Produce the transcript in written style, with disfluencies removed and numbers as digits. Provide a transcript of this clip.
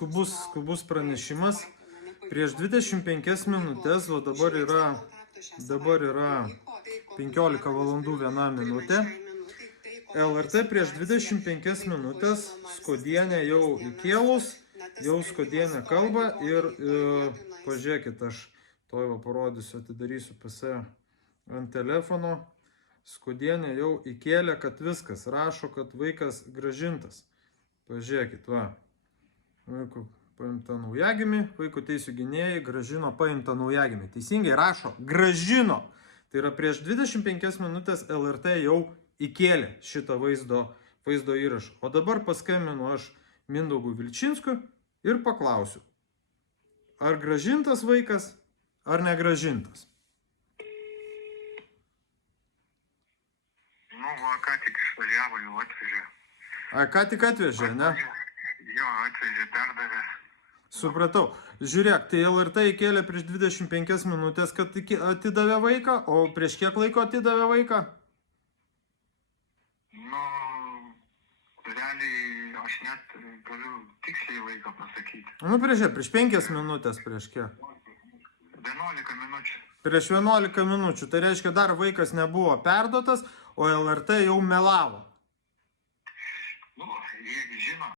skubus pranešimas. Prieš 25 minutės, o dabar yra 15 valandų 1 minutė. LRT prieš 25 minutės Skuodienė jau įkėlus, jau Skuodienė kalba ir pažiūrėkit, aš toj parodysiu, atidarysiu PC ant telefono. Skuodienė jau įkėlė, kad viskas, rašo, kad vaikas grąžintas. Pažiūrėkit, va. Vaikų paimta naujagimį, vaiko teisių gynėjai grąžino paimtą naujagimį. Teisingai rašo, grąžino. Tai yra prieš 25 minutės LRT jau įkėlė šitą vaizdo įrašą. O dabar paskambinu aš Mindaugui Vilčinskui ir paklausiu, ar grąžintas vaikas, ar negrąžintas. Nu, va, ką tik išvažiavo, jau atvežė. A, ką tik atvežė, ne? Jo, atvežė, perdavė. Supratau. Žiūrėk, tai LRT įkėlė prieš 25 minutės, kad atidavė vaiką, o prieš kiek laiko atidavė vaiką? Nu, realiai aš net galiu tiksliai laiką pasakyti. Nu, prieš 5 minutės, prieš kiek? 11 minučių. Prieš 11 minučių. Tai reiškia, dar vaikas nebuvo perduotas, o LRT jau melavo. Nu, jie žino.